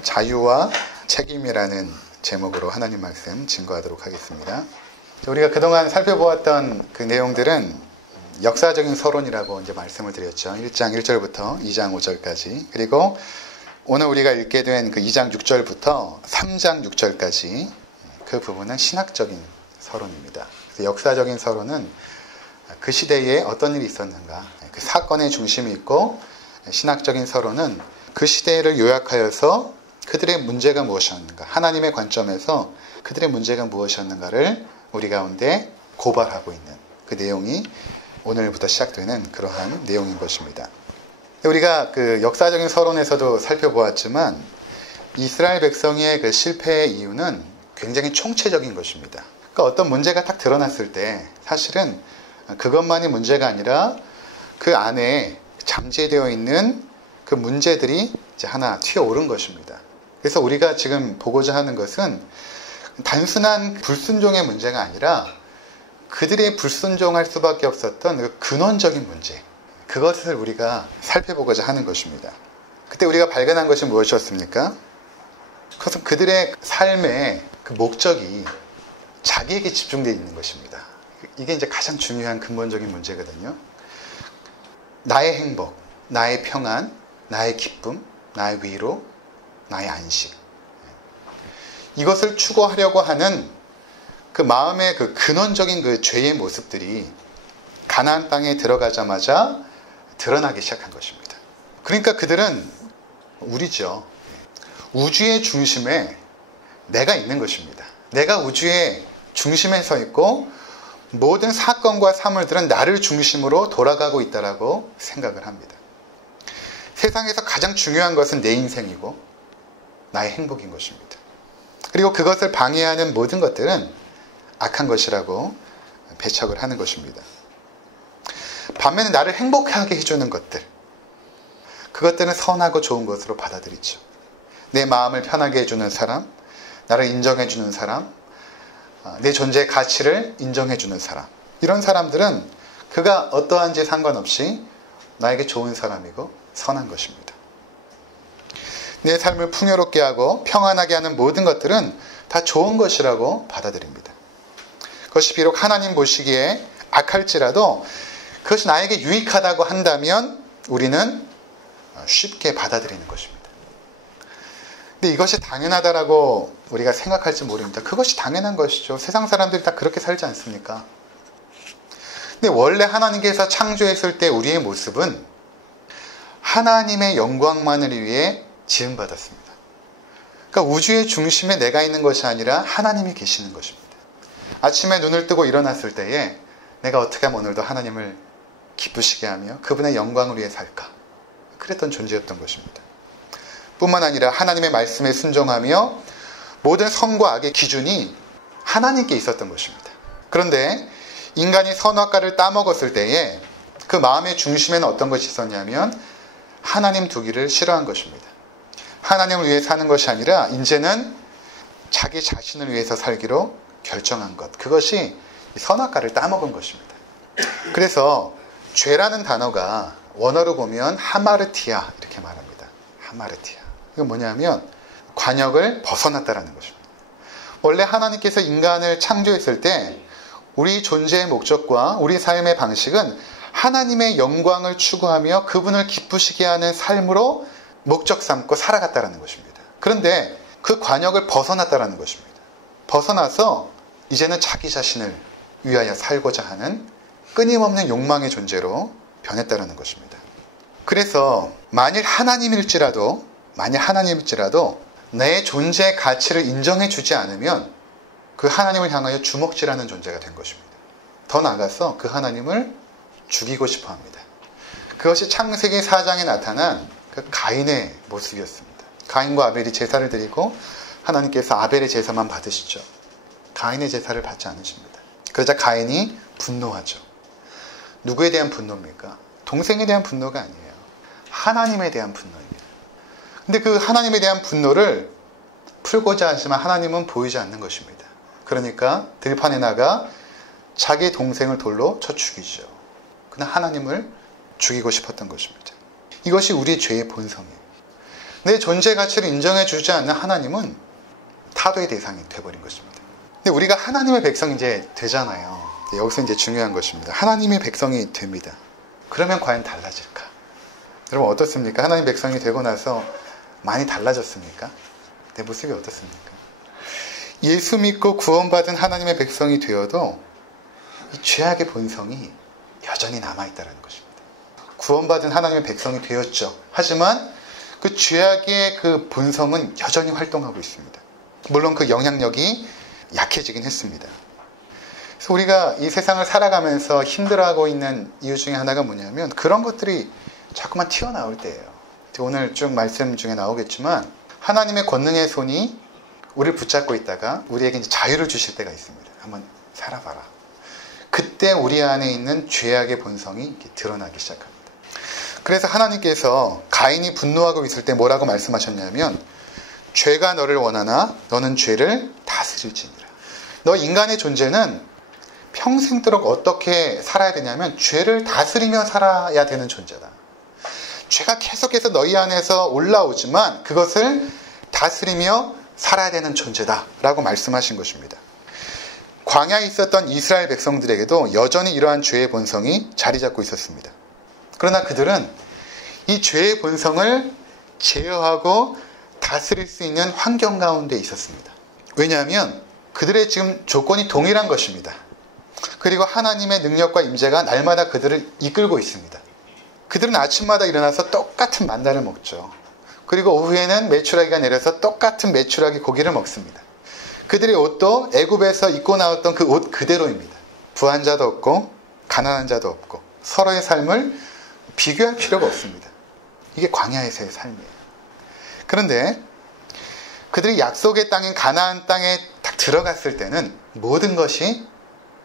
자유와 책임이라는 제목으로 하나님 말씀 증거하도록 하겠습니다. 우리가 그동안 살펴보았던 그 내용들은 역사적인 서론이라고 이제 말씀을 드렸죠. 1장 1절부터 2장 5절까지. 그리고 오늘 우리가 읽게 된 그 2장 6절부터 3장 6절까지 그 부분은 신학적인 서론입니다. 그래서 역사적인 서론은 그 시대에 어떤 일이 있었는가, 그 사건의 중심이 있고, 신학적인 서론은 그 시대를 요약하여서 그들의 문제가 무엇이었는가, 하나님의 관점에서 그들의 문제가 무엇이었는가를 우리 가운데 고발하고 있는 그 내용이 오늘부터 시작되는 그러한 내용인 것입니다. 우리가 그 역사적인 서론에서도 살펴보았지만 이스라엘 백성의 그 실패의 이유는 굉장히 총체적인 것입니다. 그러니까 어떤 문제가 딱 드러났을 때 사실은 그것만이 문제가 아니라 그 안에 잠재되어 있는 그 문제들이 이제 하나 튀어오른 것입니다. 그래서 우리가 지금 보고자 하는 것은 단순한 불순종의 문제가 아니라 그들의 불순종할 수밖에 없었던 그 근원적인 문제, 그것을 우리가 살펴보고자 하는 것입니다. 그때 우리가 발견한 것이 무엇이었습니까? 그것은 그들의 삶의 그 목적이 자기에게 집중되어 있는 것입니다. 이게 이제 가장 중요한 근본적인 문제거든요. 나의 행복, 나의 평안, 나의 기쁨, 나의 위로, 나의 안식. 이것을 추구하려고 하는 그 마음의 그 근원적인 그 죄의 모습들이 가나안 땅에 들어가자마자 드러나기 시작한 것입니다. 그러니까 그들은 우리죠. 우주의 중심에 내가 있는 것입니다. 내가 우주의 중심에 서 있고 모든 사건과 사물들은 나를 중심으로 돌아가고 있다라고 생각을 합니다. 세상에서 가장 중요한 것은 내 인생이고 나의 행복인 것입니다. 그리고 그것을 방해하는 모든 것들은 악한 것이라고 배척을 하는 것입니다. 반면에 나를 행복하게 해주는 것들, 그것들은 선하고 좋은 것으로 받아들이죠. 내 마음을 편하게 해주는 사람, 나를 인정해주는 사람, 내 존재의 가치를 인정해주는 사람, 이런 사람들은 그가 어떠한지 상관없이 나에게 좋은 사람이고 선한 것입니다. 내 삶을 풍요롭게 하고 평안하게 하는 모든 것들은 다 좋은 것이라고 받아들입니다. 그것이 비록 하나님 보시기에 악할지라도 그것이 나에게 유익하다고 한다면 우리는 쉽게 받아들이는 것입니다. 근데 이것이 당연하다라고 우리가 생각할지 모릅니다. 그것이 당연한 것이죠. 세상 사람들이 다 그렇게 살지 않습니까? 근데 원래 하나님께서 창조했을 때 우리의 모습은 하나님의 영광만을 위해 지음받았습니다. 그러니까 우주의 중심에 내가 있는 것이 아니라 하나님이 계시는 것입니다. 아침에 눈을 뜨고 일어났을 때에 내가 어떻게 하면 오늘도 하나님을 기쁘시게 하며 그분의 영광을 위해 살까? 그랬던 존재였던 것입니다. 뿐만 아니라 하나님의 말씀에 순종하며 모든 선과 악의 기준이 하나님께 있었던 것입니다. 그런데 인간이 선악과를 따먹었을 때에 그 마음의 중심에는 어떤 것이 있었냐면 하나님 두기를 싫어한 것입니다. 하나님을 위해 사는 것이 아니라 이제는 자기 자신을 위해서 살기로 결정한 것, 그것이 선악과를 따먹은 것입니다. 그래서 죄라는 단어가 원어로 보면 하마르티아 이렇게 말합니다. 하마르티아. 이건 뭐냐면 관역을 벗어났다라는 것입니다. 원래 하나님께서 인간을 창조했을 때 우리 존재의 목적과 우리 삶의 방식은 하나님의 영광을 추구하며 그분을 기쁘시게 하는 삶으로 목적 삼고 살아갔다라는 것입니다. 그런데 그 관역을 벗어났다라는 것입니다. 벗어나서 이제는 자기 자신을 위하여 살고자 하는 끊임없는 욕망의 존재로 변했다는 것입니다. 그래서 만일 하나님일지라도 내 존재의 가치를 인정해 주지 않으면 그 하나님을 향하여 주먹질하는 존재가 된 것입니다. 더 나아가서 그 하나님을 죽이고 싶어 합니다. 그것이 창세기 4장에 나타난 그 가인의 모습이었습니다. 가인과 아벨이 제사를 드리고 하나님께서 아벨의 제사만 받으시죠. 가인의 제사를 받지 않으십니다. 그러자 가인이 분노하죠. 누구에 대한 분노입니까? 동생에 대한 분노가 아니에요. 하나님에 대한 분노입니다. 근데 그 하나님에 대한 분노를 풀고자 하지만 하나님은 보이지 않는 것입니다. 그러니까 들판에 나가 자기 동생을 돌로 쳐 죽이죠. 그는 하나님을 죽이고 싶었던 것입니다. 이것이 우리의 죄의 본성이에요. 내 존재 가치를 인정해 주지 않는 하나님은 타도의 대상이 돼버린 것입니다. 근데 우리가 하나님의 백성이 이제 되잖아요. 여기서 이제 중요한 것입니다. 하나님의 백성이 됩니다. 그러면 과연 달라질까? 여러분 어떻습니까? 하나님 백성이 되고 나서 많이 달라졌습니까? 내 모습이 어떻습니까? 예수 믿고 구원받은 하나님의 백성이 되어도 이 죄악의 본성이 여전히 남아있다는 것입니다. 구원받은 하나님의 백성이 되었죠. 하지만 그 죄악의 그 본성은 여전히 활동하고 있습니다. 물론 그 영향력이 약해지긴 했습니다. 그래서 우리가 이 세상을 살아가면서 힘들어하고 있는 이유 중에 하나가 뭐냐면 그런 것들이 자꾸만 튀어나올 때예요. 오늘 쭉 말씀 중에 나오겠지만 하나님의 권능의 손이 우리를 붙잡고 있다가 우리에게 이제 자유를 주실 때가 있습니다. 한번 살아봐라. 그때 우리 안에 있는 죄악의 본성이 드러나기 시작합니다. 그래서 하나님께서 가인이 분노하고 있을 때 뭐라고 말씀하셨냐면 죄가 너를 원하나 너는 죄를 다스릴지니라. 너 인간의 존재는 평생도록 어떻게 살아야 되냐면 죄를 다스리며 살아야 되는 존재다. 죄가 계속해서 너희 안에서 올라오지만 그것을 다스리며 살아야 되는 존재다 라고 말씀하신 것입니다. 광야에 있었던 이스라엘 백성들에게도 여전히 이러한 죄의 본성이 자리 잡고 있었습니다. 그러나 그들은 이 죄의 본성을 제어하고 다스릴 수 있는 환경 가운데 있었습니다. 왜냐하면 그들의 지금 조건이 동일한 것입니다. 그리고 하나님의 능력과 임재가 날마다 그들을 이끌고 있습니다. 그들은 아침마다 일어나서 똑같은 만나를 먹죠. 그리고 오후에는 메추라기가 내려서 똑같은 메추라기 고기를 먹습니다. 그들의 옷도 애굽에서 입고 나왔던 그 옷 그대로입니다. 부한 자도 없고 가난한 자도 없고 서로의 삶을 비교할 필요가 없습니다. 이게 광야에서의 삶이에요. 그런데 그들이 약속의 땅인 가나안 땅에 딱 들어갔을 때는 모든 것이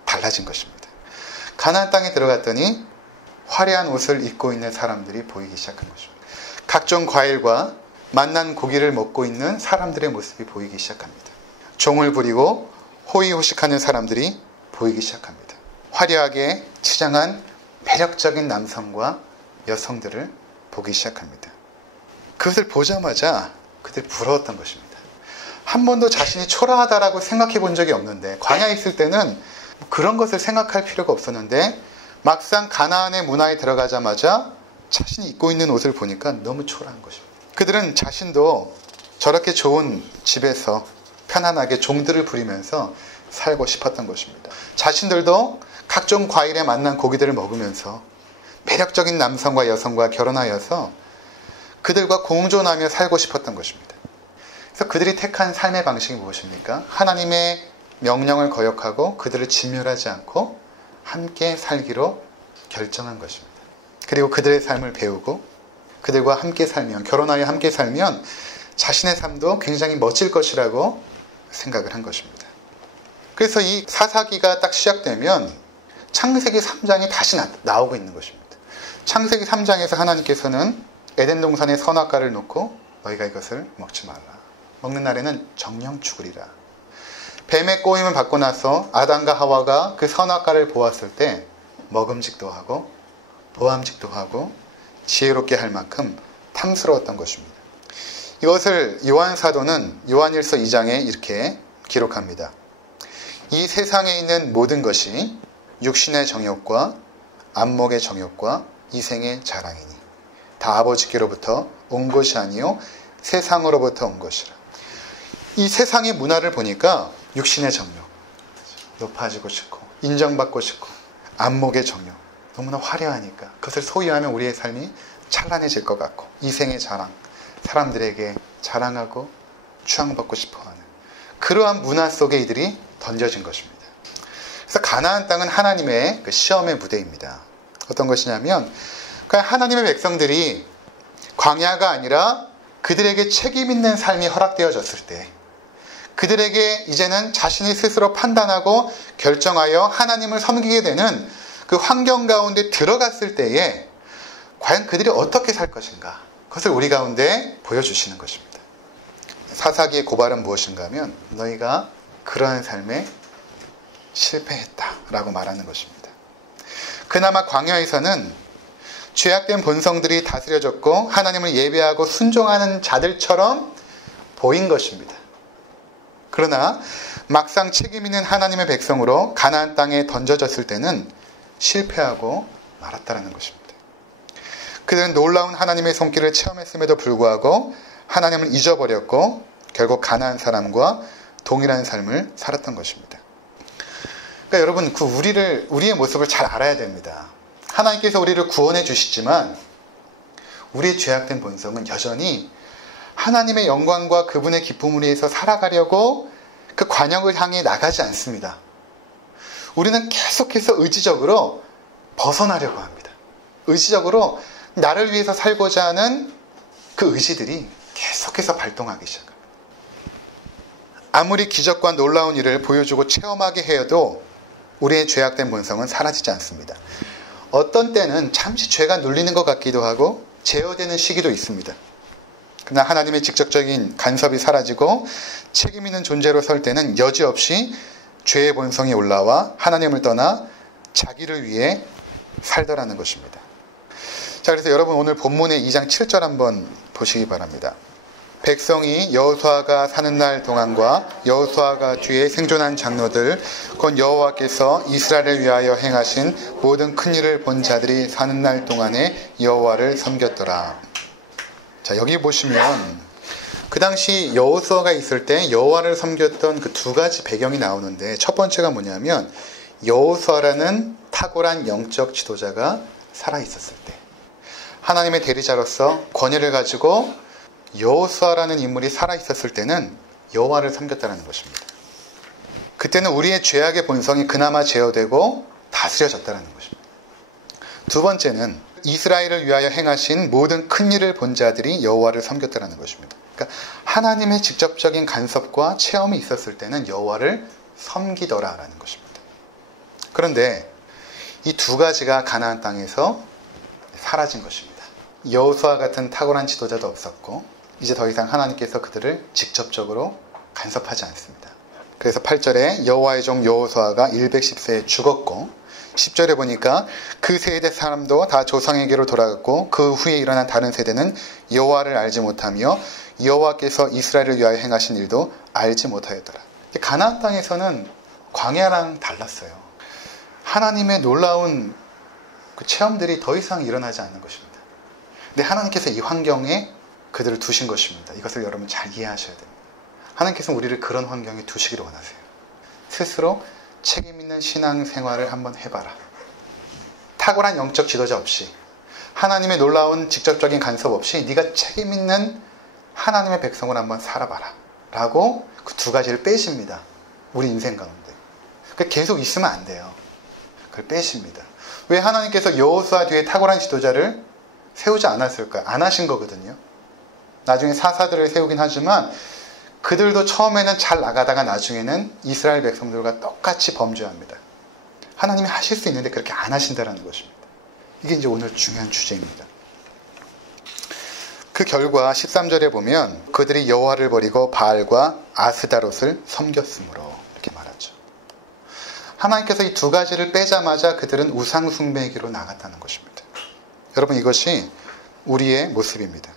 달라진 것입니다. 가나안 땅에 들어갔더니 화려한 옷을 입고 있는 사람들이 보이기 시작한 것입니다. 각종 과일과 맛난 고기를 먹고 있는 사람들의 모습이 보이기 시작합니다. 종을 부리고 호의호식하는 사람들이 보이기 시작합니다. 화려하게 치장한 매력적인 남성과 여성들을 보기 시작합니다. 그것을 보자마자 그들이 부러웠던 것입니다. 한 번도 자신이 초라하다라고 생각해 본 적이 없는데 광야에 있을 때는 그런 것을 생각할 필요가 없었는데 막상 가나안의 문화에 들어가자마자 자신이 입고 있는 옷을 보니까 너무 초라한 것입니다. 그들은 자신도 저렇게 좋은 집에서 편안하게 종들을 부리면서 살고 싶었던 것입니다. 자신들도 각종 과일에 맛난 고기들을 먹으면서 매력적인 남성과 여성과 결혼하여서 그들과 공존하며 살고 싶었던 것입니다. 그래서 그들이 택한 삶의 방식이 무엇입니까? 하나님의 명령을 거역하고 그들을 진멸하지 않고 함께 살기로 결정한 것입니다. 그리고 그들의 삶을 배우고 그들과 함께 살면, 결혼하여 함께 살면 자신의 삶도 굉장히 멋질 것이라고 생각을 한 것입니다. 그래서 이 사사기가 딱 시작되면 창세기 3장이 다시 나오고 있는 것입니다. 창세기 3장에서 하나님께서는 에덴 동산에 선악과를 놓고 너희가 이것을 먹지 말라. 먹는 날에는 정령 죽으리라. 뱀의 꼬임을 받고 나서 아담과 하와가 그 선악과를 보았을 때 먹음직도 하고 보암직도 하고 지혜롭게 할 만큼 탐스러웠던 것입니다. 이것을 요한 사도는 요한일서 2장에 이렇게 기록합니다. 이 세상에 있는 모든 것이 육신의 정욕과 안목의 정욕과 이생의 자랑이니 다 아버지께로부터 온 것이 아니요 세상으로부터 온 것이라. 이 세상의 문화를 보니까 육신의 정욕, 높아지고 싶고 인정받고 싶고 안목의 정욕, 너무나 화려하니까 그것을 소유하면 우리의 삶이 찬란해질 것 같고 이생의 자랑, 사람들에게 자랑하고 추앙받고 싶어하는 그러한 문화 속에 이들이 던져진 것입니다. 그래서 가나안 땅은 하나님의 그 시험의 무대입니다. 어떤 것이냐면 하나님의 백성들이 광야가 아니라 그들에게 책임 있는 삶이 허락되어졌을 때 그들에게 이제는 자신이 스스로 판단하고 결정하여 하나님을 섬기게 되는 그 환경 가운데 들어갔을 때에 과연 그들이 어떻게 살 것인가, 그것을 우리 가운데 보여주시는 것입니다. 사사기의 고발은 무엇인가 하면 너희가 그러한 삶에 실패했다라고 말하는 것입니다. 그나마 광야에서는 죄악된 본성들이 다스려졌고 하나님을 예배하고 순종하는 자들처럼 보인 것입니다. 그러나 막상 책임 있는 하나님의 백성으로 가나안 땅에 던져졌을 때는 실패하고 말았다는 것입니다. 그들은 놀라운 하나님의 손길을 체험했음에도 불구하고 하나님을 잊어버렸고 결국 가나안 사람과 동일한 삶을 살았던 것입니다. 그러니까 여러분, 우리의 모습을 잘 알아야 됩니다. 하나님께서 우리를 구원해 주시지만 우리의 죄악된 본성은 여전히 하나님의 영광과 그분의 기쁨을 위해서 살아가려고 그 관역을 향해 나가지 않습니다. 우리는 계속해서 의지적으로 벗어나려고 합니다. 의지적으로 나를 위해서 살고자 하는 그 의지들이 계속해서 발동하기 시작합니다. 아무리 기적과 놀라운 일을 보여주고 체험하게 해도 우리의 죄악된 본성은 사라지지 않습니다. 어떤 때는 잠시 죄가 눌리는 것 같기도 하고 제어되는 시기도 있습니다. 그러나 하나님의 직접적인 간섭이 사라지고 책임 있는 존재로 설 때는 여지없이 죄의 본성이 올라와 하나님을 떠나 자기를 위해 살더라는 것입니다. 자, 그래서 여러분 오늘 본문의 2장 7절 한번 보시기 바랍니다. 백성이 여호수아가 사는 날 동안과 여호수아가 뒤에 생존한 장로들 곧 여호와께서 이스라엘을 위하여 행하신 모든 큰 일을 본 자들이 사는 날 동안에 여호와를 섬겼더라. 자, 여기 보시면 그 당시 여호수아가 있을 때 여호와를 섬겼던 그 두 가지 배경이 나오는데, 첫 번째가 뭐냐면 여호수아라는 탁월한 영적 지도자가 살아있었을 때, 하나님의 대리자로서 권위를 가지고 여호수아라는 인물이 살아있었을 때는 여호와를 섬겼다는 것입니다. 그때는 우리의 죄악의 본성이 그나마 제어되고 다스려졌다는 것입니다. 두 번째는 이스라엘을 위하여 행하신 모든 큰 일을 본 자들이 여호와를 섬겼다는 것입니다. 그러니까 하나님의 직접적인 간섭과 체험이 있었을 때는 여호와를 섬기더라라는 것입니다. 그런데 이 두 가지가 가나안 땅에서 사라진 것입니다. 여호수아 같은 탁월한 지도자도 없었고 이제 더 이상 하나님께서 그들을 직접적으로 간섭하지 않습니다. 그래서 8절에 여호와의 종 여호수아가 110세에 죽었고, 10절에 보니까 그 세대 사람도 다 조상에게로 돌아갔고 그 후에 일어난 다른 세대는 여호와를 알지 못하며 여호와께서 이스라엘을 위하여 행하신 일도 알지 못하였더라. 가나안 땅에서는 광야랑 달랐어요. 하나님의 놀라운 그 체험들이 더 이상 일어나지 않는 것입니다. 근데 하나님께서 이 환경에 그들을 두신 것입니다. 이것을 여러분 잘 이해하셔야 됩니다. 하나님께서 우리를 그런 환경에 두시기를 원하세요. 스스로 책임 있는 신앙 생활을 한번 해봐라. 탁월한 영적 지도자 없이, 하나님의 놀라운 직접적인 간섭 없이 네가 책임 있는 하나님의 백성을 한번 살아봐라 라고 그 두 가지를 빼십니다. 우리 인생 가운데. 계속 있으면 안 돼요. 그걸 빼십니다. 왜 하나님께서 여호수아 뒤에 탁월한 지도자를 세우지 않았을까요? 안 하신 거거든요. 나중에 사사들을 세우긴 하지만 그들도 처음에는 잘 나가다가 나중에는 이스라엘 백성들과 똑같이 범죄합니다. 하나님이 하실 수 있는데 그렇게 안 하신다는 것입니다. 이게 이제 오늘 중요한 주제입니다. 그 결과 13절에 보면 그들이 여호와를 버리고 바알과 아스다롯을 섬겼으므로 이렇게 말하죠. 하나님께서 이 두 가지를 빼자마자 그들은 우상 숭배기로 나갔다는 것입니다. 여러분, 이것이 우리의 모습입니다.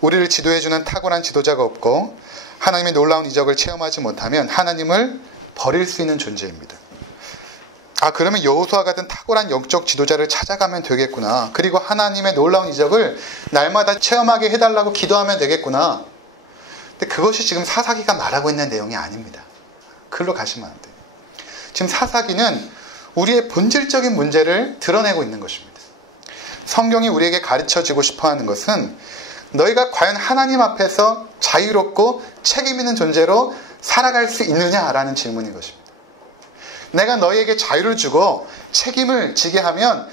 우리를 지도해주는 탁월한 지도자가 없고 하나님의 놀라운 이적을 체험하지 못하면 하나님을 버릴 수 있는 존재입니다. 그러면 여호수아 같은 탁월한 영적 지도자를 찾아가면 되겠구나. 그리고 하나님의 놀라운 이적을 날마다 체험하게 해달라고 기도하면 되겠구나. 근데 그것이 지금 사사기가 말하고 있는 내용이 아닙니다. 글로 가시면 안 돼요. 지금 사사기는 우리의 본질적인 문제를 드러내고 있는 것입니다. 성경이 우리에게 가르쳐주고 싶어하는 것은 너희가 과연 하나님 앞에서 자유롭고 책임 있는 존재로 살아갈 수 있느냐라는 질문인 것입니다. 내가 너희에게 자유를 주고 책임을 지게 하면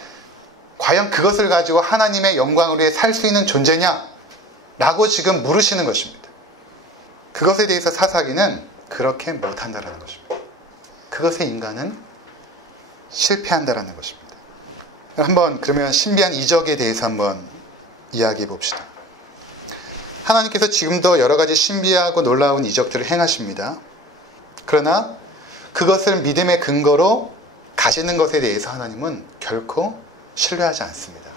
과연 그것을 가지고 하나님의 영광을 위해 살 수 있는 존재냐? 라고 지금 물으시는 것입니다. 그것에 대해서 사사기는 그렇게 못한다는 것입니다. 그것에 인간은 실패한다는 것입니다. 한번 그러면 신비한 이적에 대해서 한번 이야기해 봅시다. 하나님께서 지금도 여러 가지 신비하고 놀라운 이적들을 행하십니다. 그러나 그것을 믿음의 근거로 가지는 것에 대해서 하나님은 결코 신뢰하지 않습니다.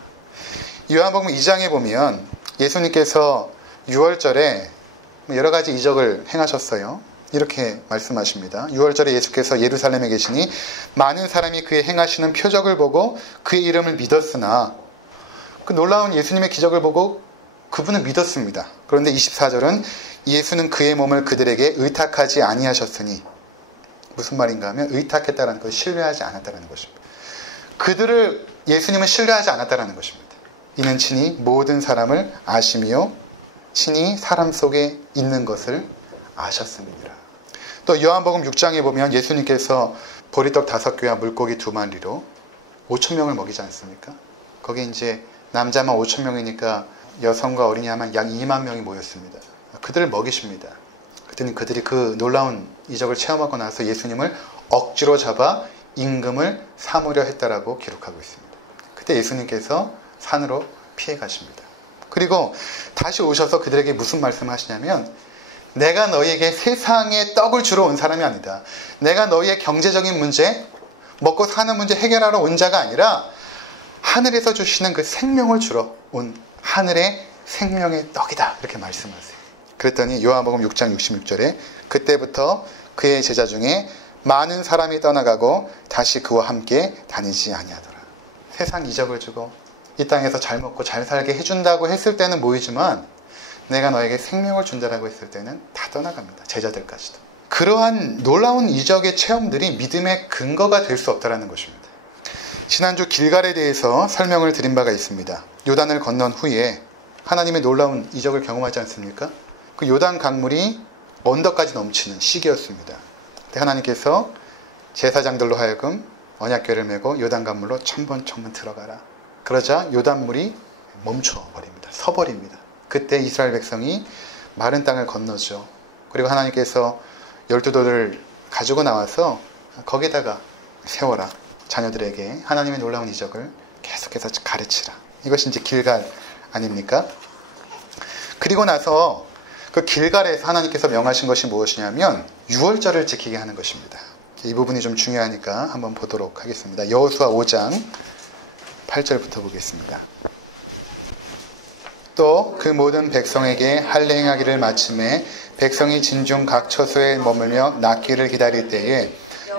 요한복음 2장에 보면 예수님께서 6월절에 여러 가지 이적을 행하셨어요. 이렇게 말씀하십니다. 6월절에 예수께서 예루살렘에 계시니 많은 사람이 그의 행하시는 표적을 보고 그의 이름을 믿었으나, 그 놀라운 예수님의 기적을 보고 그분은 믿었습니다. 그런데 24절은 예수는 그의 몸을 그들에게 의탁하지 아니하셨으니, 무슨 말인가 하면 의탁했다는 것을 신뢰하지 않았다는 것입니다. 그들을 예수님은 신뢰하지 않았다는 것입니다. 이는 친히 모든 사람을 아시며 친히 사람 속에 있는 것을 아셨습니다. 또 요한복음 6장에 보면 예수님께서 보리떡 5개와 물고기 2마리로 5,000명을 먹이지 않습니까? 거기 이제 남자만 5,000명이니까 여성과 어린이 하면 약 2만 명이 모였습니다. 그들을 먹이십니다. 그랬더니 그들이 그 놀라운 이적을 체험하고 나서 예수님을 억지로 잡아 임금을 삼으려 했다라고 기록하고 있습니다. 그때 예수님께서 산으로 피해 가십니다. 그리고 다시 오셔서 그들에게 무슨 말씀을 하시냐면, 내가 너희에게 세상에 떡을 주러 온 사람이 아니다. 내가 너희의 경제적인 문제, 먹고 사는 문제 해결하러 온 자가 아니라 하늘에서 주시는 그 생명을 주러 온 하늘의 생명의 떡이다. 이렇게 말씀하세요. 그랬더니 요한복음 6장 66절에 그때부터 그의 제자 중에 많은 사람이 떠나가고 다시 그와 함께 다니지 아니하더라. 세상 이적을 주고 이 땅에서 잘 먹고 잘 살게 해준다고 했을 때는 모이지만, 내가 너에게 생명을 준다라고 했을 때는 다 떠나갑니다. 제자들까지도. 그러한 놀라운 이적의 체험들이 믿음의 근거가 될 수 없다는 것입니다. 지난주 길갈에 대해서 설명을 드린 바가 있습니다. 요단을 건넌 후에 하나님의 놀라운 이적을 경험하지 않습니까? 그 요단 강물이 언덕까지 넘치는 시기였습니다. 하나님께서 제사장들로 하여금 언약궤를 메고 요단 강물로 첨번첨번 들어가라. 그러자 요단물이 멈춰버립니다. 서버립니다. 그때 이스라엘 백성이 마른 땅을 건너죠. 그리고 하나님께서 12돌을 가지고 나와서 거기다가 세워라. 자녀들에게 하나님의 놀라운 이적을 계속해서 가르치라. 이것이 이제 길갈 아닙니까? 그리고 나서 그 길갈에서 하나님께서 명하신 것이 무엇이냐면 6월절을 지키게 하는 것입니다. 이 부분이 좀 중요하니까 한번 보도록 하겠습니다. 여호수아 5장 8절부터 보겠습니다. 또 그 모든 백성에게 할례 행하기를 마침에 백성이 진중 각 처소에 머물며 낫기를 기다릴 때에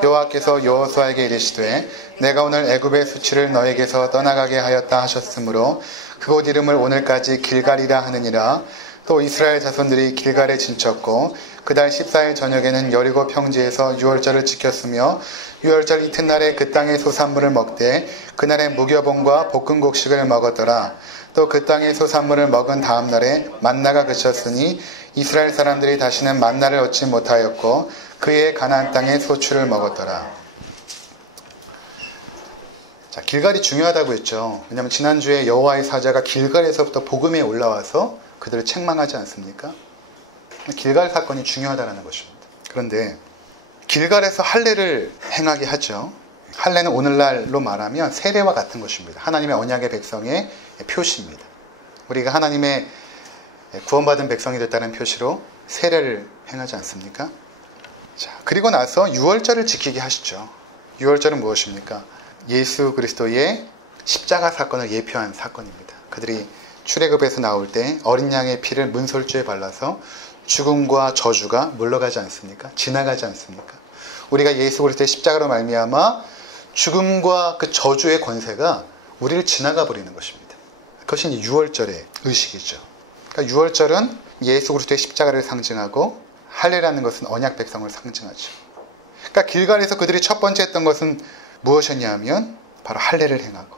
여호와께서 여호수아에게 이르시되 내가 오늘 애굽의 수치를 너에게서 떠나가게 하였다 하셨으므로 그곳 이름을 오늘까지 길갈이라 하느니라. 또 이스라엘 자손들이 길갈에 진쳤고 그달 14일 저녁에는 여리고 평지에서 유월절을 지켰으며 유월절 이튿날에 그 땅의 소산물을 먹되 그날에 무교봉과 볶은 곡식을 먹었더라. 또 그 땅의 소산물을 먹은 다음 날에 만나가 그쳤으니 이스라엘 사람들이 다시는 만나를 얻지 못하였고 그의 가나안 땅의 소출을 먹었더라. 자, 길갈이 중요하다고 했죠. 왜냐하면 지난주에 여호와의 사자가 길갈에서부터 복음에 올라와서 그들을 책망하지 않습니까? 길갈 사건이 중요하다는 것입니다. 그런데 길갈에서 할례를 행하게 하죠. 할례는 오늘날로 말하면 세례와 같은 것입니다. 하나님의 언약의 백성의 표시입니다. 우리가 하나님의 구원받은 백성이 됐다는 표시로 세례를 행하지 않습니까? 자, 그리고 나서 유월절을 지키게 하시죠. 유월절은 무엇입니까? 예수 그리스도의 십자가 사건을 예표한 사건입니다. 그들이 출애굽에서 나올 때 어린 양의 피를 문설주에 발라서 죽음과 저주가 물러가지 않습니까? 지나가지 않습니까? 우리가 예수 그리스도의 십자가로 말미암아 죽음과 그 저주의 권세가 우리를 지나가 버리는 것입니다. 그것이 이제 유월절의 의식이죠. 그러니까 유월절은 예수 그리스도의 십자가를 상징하고 할례라는 것은 언약 백성을 상징하죠. 그러니까 길갈에서 그들이 첫 번째 했던 것은 무엇이었냐면 바로 할례를 행하고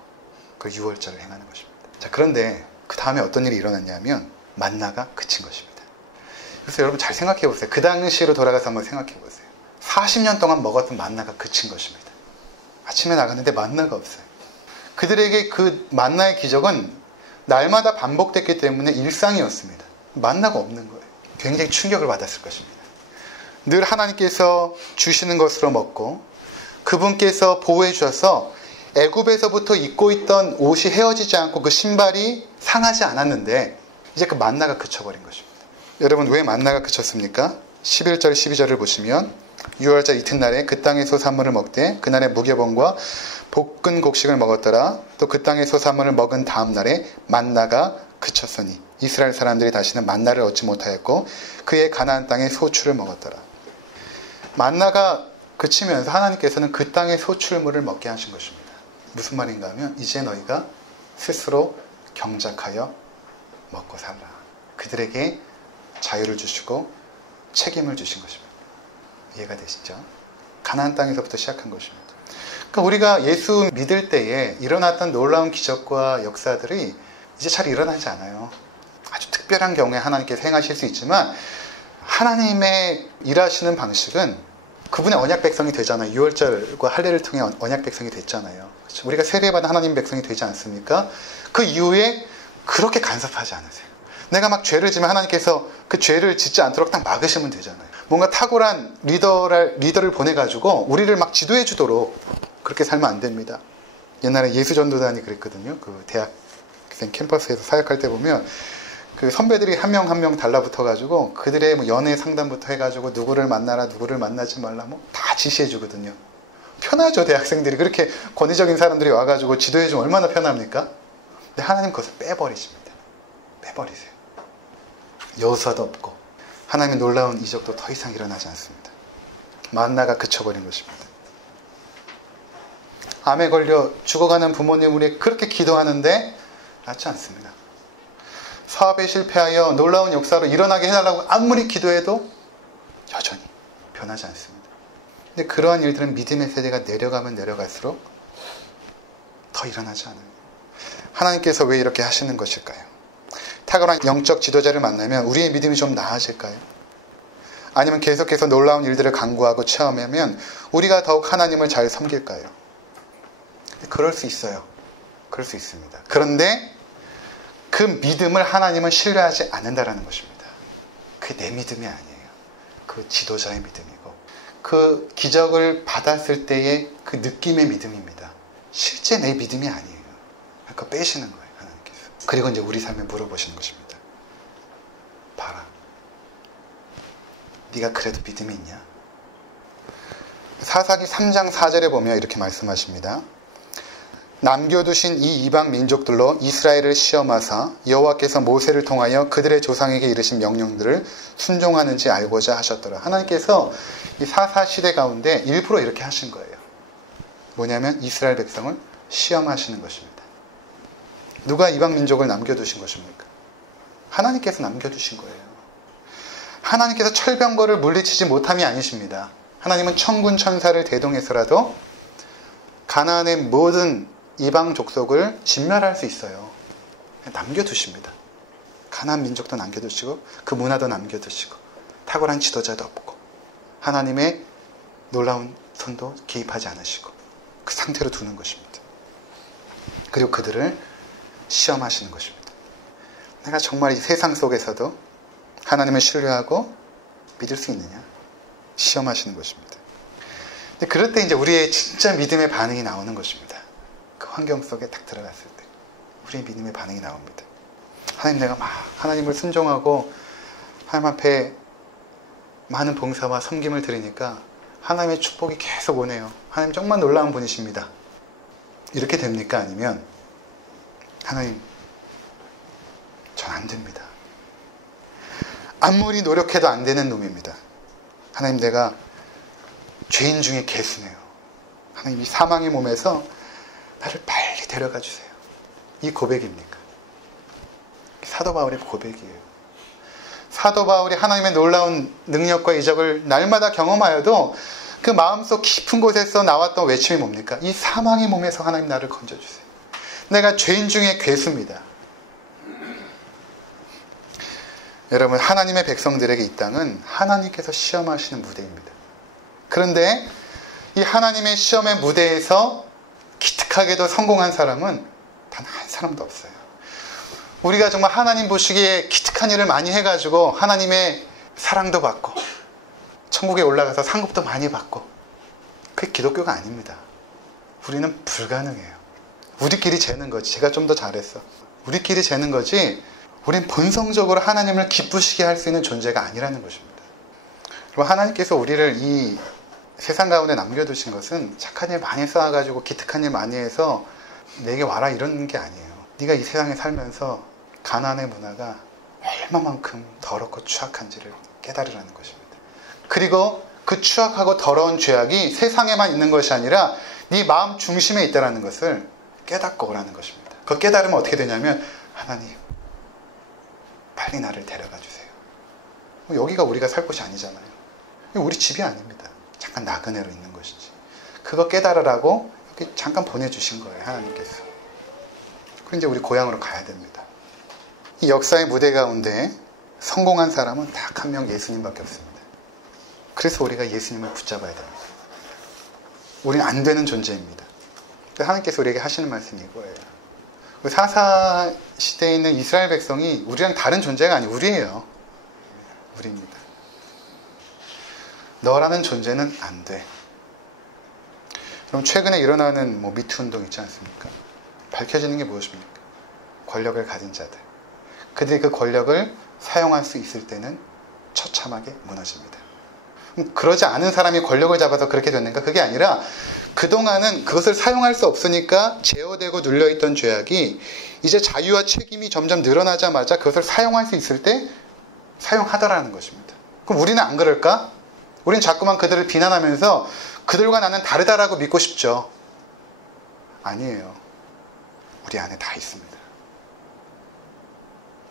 그 유월절을 행하는 것입니다. 자, 그런데 그 다음에 어떤 일이 일어났냐면 만나가 그친 것입니다. 그래서 여러분 잘 생각해 보세요. 그 당시로 돌아가서 한번 생각해 보세요. 40년 동안 먹었던 만나가 그친 것입니다. 아침에 나갔는데 만나가 없어요. 그들에게 그 만나의 기적은 날마다 반복됐기 때문에 일상이었습니다. 만나가 없는 거예요. 굉장히 충격을 받았을 것입니다. 늘 하나님께서 주시는 것으로 먹고 그분께서 보호해 주셔서 애굽에서부터 입고 있던 옷이 헤어지지 않고 그 신발이 상하지 않았는데 이제 그 만나가 그쳐버린 것입니다. 여러분 왜 만나가 그쳤습니까? 11절 12절을 보시면 6월절 이튿날에 그 땅의 소산물을 먹되 그날의 무교봉과 볶은 곡식을 먹었더라. 또 그 땅의 소사물을 먹은 다음 날에 만나가 그쳤으니 이스라엘 사람들이 다시는 만나를 얻지 못하였고 그의 가나안 땅의 소출을 먹었더라. 만나가 그치면서 하나님께서는 그 땅의 소출물을 먹게 하신 것입니다. 무슨 말인가 하면 이제 너희가 스스로 경작하여 먹고 살라. 그들에게 자유를 주시고 책임을 주신 것입니다. 이해가 되시죠? 가나안 땅에서부터 시작한 것입니다. 그러니까 우리가 예수 믿을 때에 일어났던 놀라운 기적과 역사들이 이제 잘 일어나지 않아요. 아주 특별한 경우에 하나님께서 행하실 수 있지만 하나님의 일하시는 방식은 그분의 언약 백성이 되잖아요. 유월절과 할례를 통해 언약 백성이 됐잖아요. 그렇죠? 우리가 세례받은 하나님 백성이 되지 않습니까? 그 이후에 그렇게 간섭하지 않으세요. 내가 막 죄를 지면 하나님께서 그 죄를 짓지 않도록 딱 막으시면 되잖아요. 뭔가 탁월한 리더를 보내가지고 우리를 막 지도해 주도록 그렇게 살면 안 됩니다. 옛날에 예수전도단이 그랬거든요. 그 대학생 캠퍼스에서 사역할 때 보면 그 선배들이 한 명 한 명 달라붙어가지고 그들의 뭐 연애 상담부터 해가지고 누구를 만나라, 누구를 만나지 말라, 뭐 다 지시해 주거든요. 편하죠, 대학생들이. 그렇게 권위적인 사람들이 와가지고 지도해 주면 얼마나 편합니까? 근데 하나님 그것을 빼버리십니다. 빼버리세요. 여호수아도 없고 하나님의 놀라운 이적도 더 이상 일어나지 않습니다. 만나가 그쳐버린 것입니다. 암에 걸려 죽어가는 부모님 우리 그렇게 기도하는데 낫지 않습니다. 사업에 실패하여 놀라운 역사로 일어나게 해달라고 아무리 기도해도 여전히 변하지 않습니다. 근데 그러한 일들은 믿음의 세대가 내려가면 내려갈수록 더 일어나지 않아요. 하나님께서 왜 이렇게 하시는 것일까요? 탁월한 영적 지도자를 만나면 우리의 믿음이 좀 나아질까요? 아니면 계속해서 놀라운 일들을 간구하고 체험하면 우리가 더욱 하나님을 잘 섬길까요? 그럴 수 있어요. 그럴 수 있습니다. 그런데 그 믿음을 하나님은 신뢰하지 않는다라는 것입니다. 그게 내 믿음이 아니에요. 그 지도자의 믿음이고 그 기적을 받았을 때의 그 느낌의 믿음입니다. 실제 내 믿음이 아니에요. 그러니까 빼시는 거예요. 하나님께서. 그리고 이제 우리 삶에 물어보시는 것입니다. 봐라. 네가 그래도 믿음이 있냐? 사사기 3장 4절에 보면 이렇게 말씀하십니다. 남겨두신 이 이방 민족들로 이스라엘을 시험하사 여호와께서 모세를 통하여 그들의 조상에게 이르신 명령들을 순종하는지 알고자 하셨더라. 하나님께서 이 사사 시대 가운데 일부러 이렇게 하신 거예요. 뭐냐면 이스라엘 백성을 시험하시는 것입니다. 누가 이방 민족을 남겨두신 것입니까? 하나님께서 남겨두신 거예요. 하나님께서 철병거를 물리치지 못함이 아니십니다. 하나님은 천군 천사를 대동해서라도 가나안의 모든 이방 족속을 진멸할 수 있어요. 남겨두십니다. 가나안 민족도 남겨두시고 그 문화도 남겨두시고 탁월한 지도자도 없고 하나님의 놀라운 손도 개입하지 않으시고 그 상태로 두는 것입니다. 그리고 그들을 시험하시는 것입니다. 내가 정말 이 세상 속에서도 하나님을 신뢰하고 믿을 수 있느냐? 시험하시는 것입니다. 근데 그럴 때 이제 우리의 진짜 믿음의 반응이 나오는 것입니다. 그 환경 속에 딱 들어갔을 때 우리의 믿음의 반응이 나옵니다. 하나님, 내가 막 하나님을 순종하고 하나님 앞에 많은 봉사와 섬김을 드리니까 하나님의 축복이 계속 오네요. 하나님 정말 놀라운 분이십니다. 이렇게 됩니까? 아니면 하나님, 전 안 됩니다. 아무리 노력해도 안 되는 놈입니다. 하나님, 내가 죄인 중에 개수네요. 하나님, 이 사망의 몸에서 나를 빨리 데려가 주세요. 이 고백입니까? 사도 바울의 고백이에요. 사도 바울이 하나님의 놀라운 능력과 이적을 날마다 경험하여도 그 마음속 깊은 곳에서 나왔던 외침이 뭡니까? 이 사망의 몸에서 하나님 나를 건져주세요. 내가 죄인 중에 괴수입니다. 여러분, 하나님의 백성들에게 이 땅은 하나님께서 시험하시는 무대입니다. 그런데 이 하나님의 시험의 무대에서 기특하게도 성공한 사람은 단 한 사람도 없어요. 우리가 정말 하나님 보시기에 기특한 일을 많이 해가지고 하나님의 사랑도 받고 천국에 올라가서 상급도 많이 받고 그게 기독교가 아닙니다. 우리는 불가능해요. 우리끼리 재는 거지. 제가 좀 더 잘했어. 우리끼리 재는 거지 우린 본성적으로 하나님을 기쁘시게 할 수 있는 존재가 아니라는 것입니다. 그리고 하나님께서 우리를 이 세상 가운데 남겨두신 것은 착한 일 많이 쌓아가지고 기특한 일 많이 해서 내게 와라 이런 게 아니에요. 네가 이 세상에 살면서 가난의 문화가 얼마만큼 더럽고 추악한지를 깨달으라는 것입니다. 그리고 그 추악하고 더러운 죄악이 세상에만 있는 것이 아니라 네 마음 중심에 있다는 것을 깨닫고 오라는 것입니다. 그 깨달으면 어떻게 되냐면 하나님 빨리 나를 데려가 주세요. 여기가 우리가 살 곳이 아니잖아요. 우리 집이 아닙니다. 잠깐 나그네로 있는 것이지. 그거 깨달으라고 이렇게 잠깐 보내주신 거예요. 하나님께서. 그리고 이제 우리 고향으로 가야 됩니다. 이 역사의 무대 가운데 성공한 사람은 딱 한 명 예수님밖에 없습니다. 그래서 우리가 예수님을 붙잡아야 됩니다. 우리는 안 되는 존재입니다. 하나님께서 우리에게 하시는 말씀이 이거예요. 사사 시대에 있는 이스라엘 백성이 우리랑 다른 존재가 아니에요. 우리예요. 우리입니다. 너라는 존재는 안 돼. 그럼 최근에 일어나는 미투 운동 있지 않습니까? 밝혀지는 게 무엇입니까? 권력을 가진 자들. 그들이 그 권력을 사용할 수 있을 때는 처참하게 무너집니다. 그러지 않은 사람이 권력을 잡아서 그렇게 됐는가? 그게 아니라 그동안은 그것을 사용할 수 없으니까 제어되고 눌려있던 죄악이 이제 자유와 책임이 점점 늘어나자마자 그것을 사용할 수 있을 때 사용하더라는 것입니다. 그럼 우리는 안 그럴까? 우리는 자꾸만 그들을 비난하면서 그들과 나는 다르다라고 믿고 싶죠. 아니에요. 우리 안에 다 있습니다.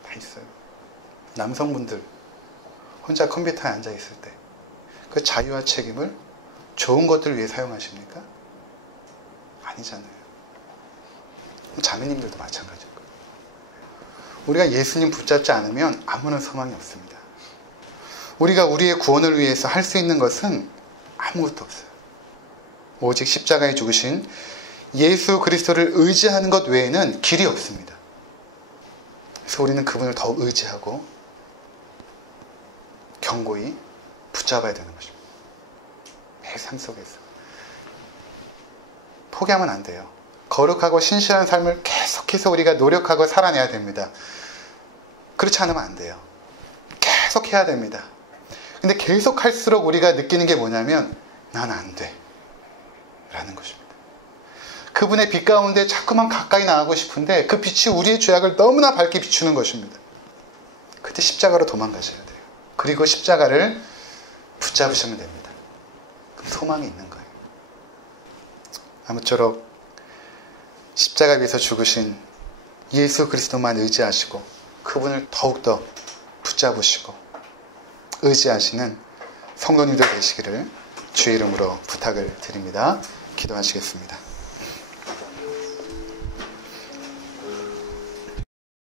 다 있어요. 남성분들 혼자 컴퓨터에 앉아 있을 때 그 자유와 책임을 좋은 것들을 위해 사용하십니까? 아니잖아요. 자매님들도 마찬가지고. 우리가 예수님 붙잡지 않으면 아무런 소망이 없습니다. 우리가 우리의 구원을 위해서 할 수 있는 것은 아무것도 없어요. 오직 십자가에 죽으신 예수 그리스도를 의지하는 것 외에는 길이 없습니다. 그래서 우리는 그분을 더욱 의지하고 견고히 붙잡아야 되는 것입니다. 매일 삶 속에서. 포기하면 안 돼요. 거룩하고 신실한 삶을 계속해서 우리가 노력하고 살아내야 됩니다. 그렇지 않으면 안 돼요. 계속 해야 됩니다. 근데 계속 할수록 우리가 느끼는 게 뭐냐면 난 안 돼 라는 것입니다. 그분의 빛 가운데 자꾸만 가까이 나가고 싶은데 그 빛이 우리의 죄악을 너무나 밝게 비추는 것입니다. 그때 십자가로 도망가셔야 돼요. 그리고 십자가를 붙잡으시면 됩니다. 그럼 소망이 있는 거예요. 아무쪼록 십자가 위에서 죽으신 예수 그리스도만 의지하시고 그분을 더욱더 붙잡으시고 의지하시는 성도님들 되시기를 주의 이름으로 부탁을 드립니다. 기도하시겠습니다.